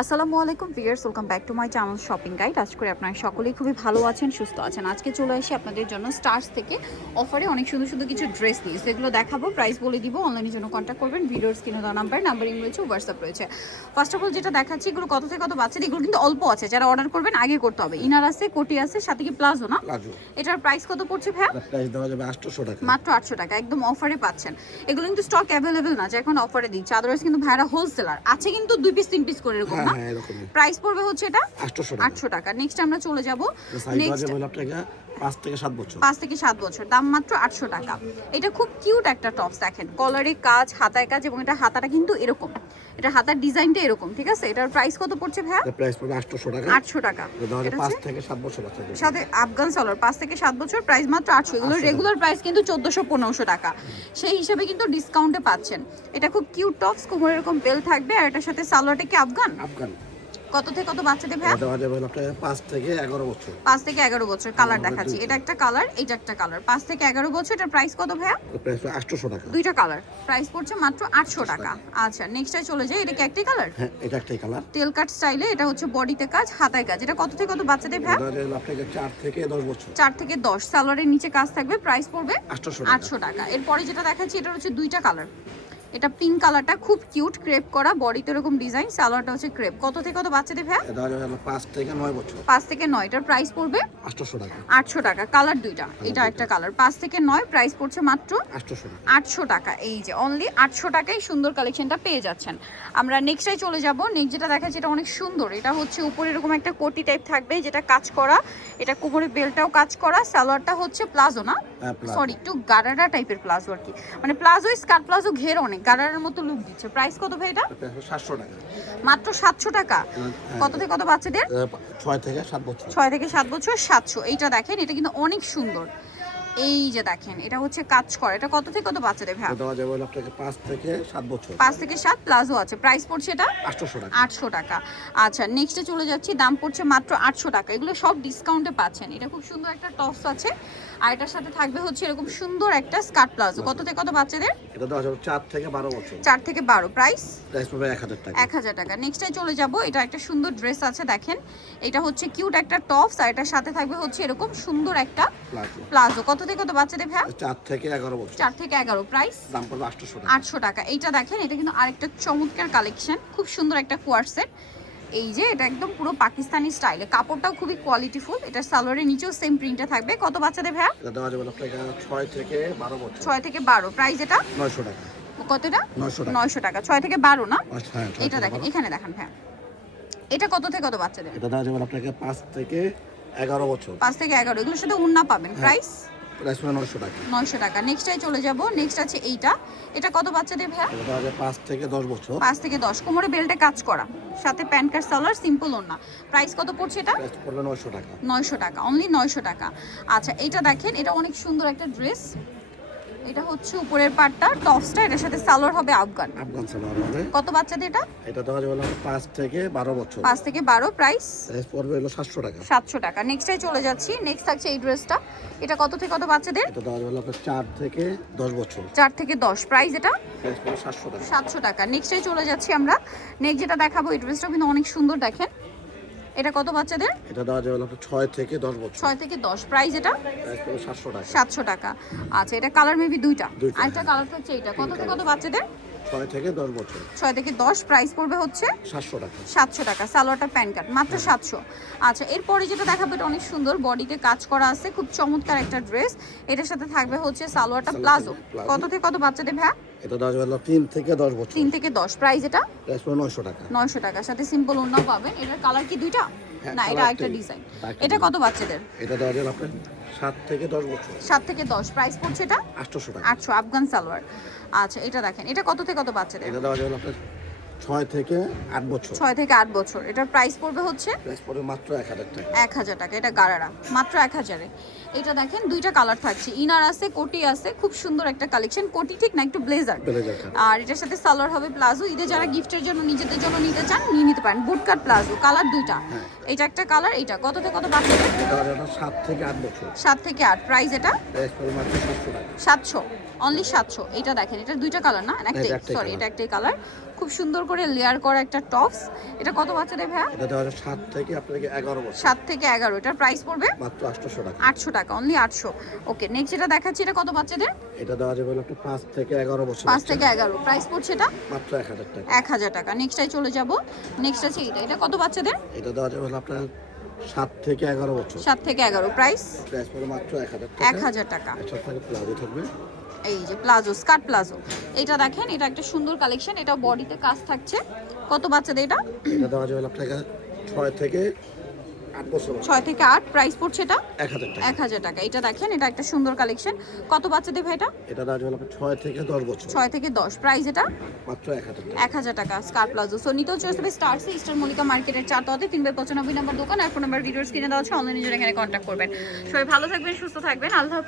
আসসালামু আলাইকুম viewers, welcome back to my channel shopping guide. আজ করে আপনারা সকলেই খুবই ভালো আছেন, সুস্থ আছেন। আজকে চলে আসি আপনাদের জন্য স্টার্স থেকে অফারে অনেক সুন্দর সুন্দর কিছু ড্রেস নিয়ে, সেগুলো দেখাবো, প্রাইস বলে দিব। অনলাইনের জন্য কন্ট্যাক্ট করবেন, ভিডিওর স্ক্রিনে দেওয়া নাম্বারিং রয়েছে, হোয়াটসঅ্যাপ রয়েছে। ফার্স্ট অফ অল যেটা দেখাচ্ছি, এগুলো কত থেকে কত বাচ্চাদের, এগুলো কিন্তু অল্প আছে, যারা অর্ডার করবেন আগে করতে হবে। ইনার আছে, কোটি আছে, সাথে কি প্লাজো না? এটার প্রাইস কত পড়ছে ভাই? প্রাইস দেওয়া যাবে 800 টাকা, মাত্র 800 টাকা, একদম অফারে পাচ্ছেন। এগুলো কিন্তু স্টক অ্যাভেলেবেল না, যে এখন অফারে দিচ্ছে, আদারওয়াইজ কিন্তু ভাইরা হোলসেলার আছে, কিন্তু 2 পিস 3 পিস করে এরকম না। প্রাইস পড়বে হচ্ছে এটা 800 টাকা। নেক্সট আমরা চলে যাব, নেক্সট 5 থেকে 7 বছর, 5 থেকে 7 বছর, দাম মাত্র 800 টাকা। এটা খুব কিউট একটা টপস, দেখেন কলারে কাজ, হাতায় কাজ, এবং এটা হাতাটা কিন্তু এরকম, এটা হাতার ডিজাইনটা এরকম, ঠিক আছে? এটার প্রাইস কত পড়ছে ভাই? প্রাইস পড়বে 800 টাকা। 800 টাকা। এটা 5 থেকে 7 বছর বাচ্চাদের সাথে আফগান সালোয়ার, 5 থেকে 7 বছর, প্রাইস মাত্র 800। এগুলো রেগুলার প্রাইস কিন্তু 1400-1500 টাকা, সেই হিসাবে কিন্তু ডিসকাউন্টে পাচ্ছেন। এটা খুব কিউট টপস, কোমরে এরকম বেল থাকবে, আর এটার সাথে সালোয়ারটা কি আফগান। কত থেকে কত বাচ্চাদের ভাই? দেওয়া যাবে আপনাকে 5 থেকে 11 বছর। 5 থেকে 11 বছর। কালার দেখাচ্ছি, এটা একটা কালার, এটা একটা কালার। 5 থেকে 11 বছর, এটার প্রাইস কত ভাইয়া? প্রাইস 800 টাকা। দুইটা কালার, প্রাইস পড়ছে মাত্র 800 টাকা। আচ্ছা, নেক্সটে চলে যাই, এটা কি একটাই কালার? হ্যাঁ, এটা একটাই কালার, তেল কাট স্টাইলে। এটা হচ্ছে বডিতে কাজ, হাতায় কাজ। এটা কত থেকে কত বাচ্চাদের ভাইয়া? দেওয়া যাবে আপনাকে 4 থেকে 10 বছর। 4 থেকে 10। সালোয়ারের নিচে কাজ থাকবে, প্রাইস পড়বে 800 টাকা। এরপরে যেটা দেখাচ্ছি, এটা হচ্ছে দুইটা কালার। এটা পিঙ্ক কালারটা খুব কিউট, ক্রেপ করা, বডিতে এরকম ডিজাইন, সালোয়ারটা হচ্ছে ক্রেপ। কত থেকে কত বাচ্চাদের ভাইয়া? দেওয়া যাবে 5 থেকে 9 বছর। 5 থেকে 9, এটার প্রাইস পড়বে 800 টাকা। 800 টাকা। কালার দুইটা, এটা একটা কালার। 5 থেকে 9, প্রাইস পড়ছে মাত্র 800 টাকা। 800 টাকা। এই যে অনলি 800 টাকায় সুন্দর কালেকশনটা পেয়ে যাচ্ছেন। আমরা নেক্সটে চলে যাব। নেক্সট যেটা দেখাচ্ছি, এটা অনেক সুন্দর। এটা হচ্ছে উপরে এরকম একটা কোটি টাইপ থাকবে, যেটা কাজ করা, এটা কোমরে বেলটাও কাজ করা, সালোয়ারটা হচ্ছে প্লাজো না, সরি একটু গারারা টাইপের প্লাজো আর কি, মানে প্লাজো স্কার্ট প্লাজো ঘের অনেক গারারার মতো লুক দিচ্ছে। প্রাইস কত ভাই এটা? 700 টাকা। মাত্র 700 টাকা। কত থেকে কত বাচ্চাদের? 6 থেকে 7 বছর। 6 থেকে 7 বছর 700। এইটা দেখেন, এটা কিন্তু অনেক সুন্দর। এই যে দেখেন, এটা হচ্ছে কাজ করা। এটা কত থেকে কত বাচ্চাদের ভাই? দেওয়া যাবে আপনাকে 5 থেকে 7 বছর। 5 থেকে 7, প্লাজো আছে। প্রাইস পড়ছে এটা 800 টাকা। 800 টাকা। আচ্ছা, নেক্সটে চলে যাচ্ছি, দাম পড়ছে মাত্র 800 টাকা। এগুলো সব ডিসকাউন্টে পাচ্ছেন। এটা খুব সুন্দর একটা টপস আছে, আর এটার সাথে থাকবে হচ্ছে এরকম সুন্দর একটা স্কার্ট প্লাজো। কত থেকে কত বাচ্চাদের? এটা দেওয়া যাবে 4 থেকে 12 বছর। 4 থেকে 12, প্রাইস পড়বে 1000 টাকা। 1000 টাকা। নেক্সটে চলে যাব, এটা একটা সুন্দর ড্রেস আছে, দেখেন এটা হচ্ছে কিউট একটা টপস, আর এটার সাথে থাকবে হচ্ছে এরকম সুন্দর একটা প্লাজো। কত থেকে কত বাচ্চাদের ভাই? 4 থেকে 11 বছর। 4 থেকে 11, প্রাইস দাম পড়বে 800 টাকা। 800 টাকা। এইটা দেখেন, এটা কিন্তু আরেকটা চমৎকার কালেকশন, খুব সুন্দর একটা কোয়ারসেট। এই যে এটা একদম পুরো পাকিস্তানি স্টাইলে, কাপড়টাও খুবই কোয়ালিটিফুল। এটা সালোয়ারের নিচেও সেম প্রিন্টে থাকবে। কত বাচ্চাদের ভাই? এটা দেওয়া যাবে আপনাকে 6 থেকে 12 বছর। 6 থেকে 12, প্রাইস এটা 900 টাকা। কতটা? 900 টাকা। 900 টাকা। 6 থেকে 12 না? হ্যাঁ, এটা দেখেন, এখানে দেখেন ভাই, এটা কত থেকে কত বাচ্চাদের? এটা দেওয়া যাবে আপনাকে 5 থেকে 11 বছর। 5 থেকে 11, এগুলোর সাথে উন্না পাবেন। প্রাইস প্রাইস হলো 900 টাকা। 900 টাকা। নেক্সটে চলে যাব, নেক্সট আছে এইটা। এটা কত বাচ্চাদের ভাই? এটা দেওয়া যাবে 5 থেকে 10 বছর। 5 থেকে 10, কোমরে বেল্টে কাজ করা, সাথে প্যান্ট কাট সালোয়ার, সিম্পল ওন্না। প্রাইস কত পড়ছে এটা? প্রাইস পড়বে 900 টাকা। 900 টাকা, অনলি 900 টাকা। আচ্ছা, এটা দেখেন, এটা অনেক সুন্দর একটা ড্রেস। এটা হচ্ছে উপরের পাটটা, টপসটা, এটার সাথে সালোয়ার হবে আফগান। আফগান সালোয়ার হবে। কত বাচ্চাদের এটা? এটা দেওয়া যাবে 5 থেকে 12 বছর। 5 থেকে 12, প্রাইস প্রাইস পড়বে হলো 700 টাকা। 700 টাকা। নেক্সটে চলে যাচ্ছি, নেক্সট থাকছে এই ড্রেসটা। এটা কত থেকে কত বাচ্চাদের? এটা দেওয়া যাবে আপনাকে 4 থেকে 10 বছর। 4 থেকে 10, প্রাইস এটা প্রাইস পড়বে 700 টাকা। 700 টাকা। নেক্সটে চলে যাচ্ছি আমরা, নেক্সট যেটা দেখাবো, এই ড্রেসটা কিন্তু অনেক সুন্দর, দেখেন এটা কত বাচ্চাদের? এটা দেওয়া যাবে আপনাকে 6 থেকে 10 বছর। 6 থেকে 10, প্রাইস এটা প্রাইস পড়বে 700 টাকা। 700 টাকা। আচ্ছা, এটা কালার মেবি দুইটা, আরেকটা কালার হচ্ছে এইটা। কত থেকে কত বাচ্চাদের? 6 থেকে 10 বছর। 6 থেকে 10, প্রাইস পড়বে হচ্ছে 700 টাকা। 700 টাকা। সালোয়ারটা প্যান্ট কাট, মাত্র 700। আচ্ছা, এরপরে যেটা দেখাবো, এটা অনেক সুন্দর, বডিতে কাজ করা আছে, খুব চমৎকার একটা ড্রেস। এটার সাথে থাকবে হচ্ছে সালোয়ারটা প্লাজো। কত থেকে কত বাচ্চাদের ভাই? এটা দেওয়া যাবে 3 থেকে 10 বছর। 3 থেকে 10, প্রাইস এটা প্রাইস পড়বে 900 টাকা। 900 টাকা, সাথে সিম্পল ওন্নাও পাবেন। এটার কালার কি দুইটা? না, এটা একটা ডিজাইন। এটা কত বাচ্চাদের? এটা দেওয়া যাবে আপনার 7 থেকে 10 বছর। 7 থেকে 10, প্রাইস পড়ছে এটা 800 টাকা। 800, আফগান সালোয়ার। আচ্ছা, এটা দেখেন, এটা কত থেকে কত বাচ্চাদের? এটা দেওয়া যাবে আপনার 6 থেকে 8 বছর। 6 থেকে 8 বছর। এটার প্রাইস পড়বে হচ্ছে প্রাইস পড়বে মাত্র 1000 টাকা। 1000 টাকা। এটা গারারা, মাত্র 1000-এ। এটা দেখেন দুইটা কালার থাকছে, ইনার আছে, কোটি আছে, খুব সুন্দর একটা কালেকশন। কোটি ঠিক না, একটু ব্লেজার। ব্লেজার কাট। আর এটার সাথে সালোয়ার হবে প্লাজো। ঈদে যারা গিফটের জন্য নিজেদের জন্য নিতে চান নিয়ে নিতে পারেন। বুট কাট প্লাজো, কালার দুইটা। হ্যাঁ। এটা একটা কালার, এটা কত থেকে কত বাচ্চাদের? এটা হলো 7 থেকে 8 বছর। 7 থেকে 8। প্রাইস এটা প্রাইস পড়বে মাত্র 700 টাকা। 700, অনলি 700। এটা দেখেন, এটা দুইটা কালার না, একটাই, এটা একটাই সরি colour। এটা একটাই কালার। খুব সুন্দর করে লেয়ার করা একটা টপস। এটা কত বাচ্চাদের ভাইয়া? এটা দেওয়া যাবে 7 থেকে আপনাকে 11 বছর। 7 থেকে 11। এটার প্রাইস পড়বে মাত্র 800 টাকা। 800 টাকা, অনলি 800। ওকে, নেক্সট যেটা দেখাচ্ছি, এটা কত বাচ্চাদের? এটা দেওয়া যাবে হলো আপনার 5 থেকে 11 বছর। 5 থেকে 11। প্রাইস পড়ছে এটা মাত্র 1000 টাকা। 1000 টাকা। নেক্সটটাই চলে যাব। নেক্সট আছে এটা, এটা কত বাচ্চাদের? এটা দেওয়া যাবে হলো আপনার 7 থেকে 11 বছর। 7 থেকে 11। প্রাইস প্রাইস পড়বে মাত্র 1000 টাকা। 1000 টাকা। এটার সাথে প্লাজো থাকবে। এই যে প্লাজো, স্কার্ট প্লাজো। এটা দেখেন, এটা একটা সুন্দর কালেকশন। এটা বডিতে কাজ থাকছে। কত বাচ্চাদের এটা? এটা দেওয়া যাবে আপনাকে 6 থেকে 8 বছর। 6 থেকে 8। প্রাইস পড়ছে এটা 1000 টাকা। 1000 টাকা। এটা দেখেন, এটা একটা সুন্দর কালেকশন। কত বাচ্চাদের ভাই এটা? এটা দেওয়া যাবে আপনার 6 থেকে 10 বছর। 6 থেকে 10। প্রাইস এটা মাত্র 1000 টাকা। 1000 টাকা। Skirt palazzo. সো নিতেও চলে আসবে স্টারসে, ইস্টার মল্লিকা মার্কেটের 4 তলাতে 3/95 নম্বর দোকান। আর ফোন নাম্বার ভিডিওর স্ক্রিনে দেওয়া আছে, অনলাইনে জন্য এখানে কন্ট্যাক্ট করবেন। সবাই ভালো থাকবেন, সুস্থ থাকবেন, আল্লাহ হাফেজ।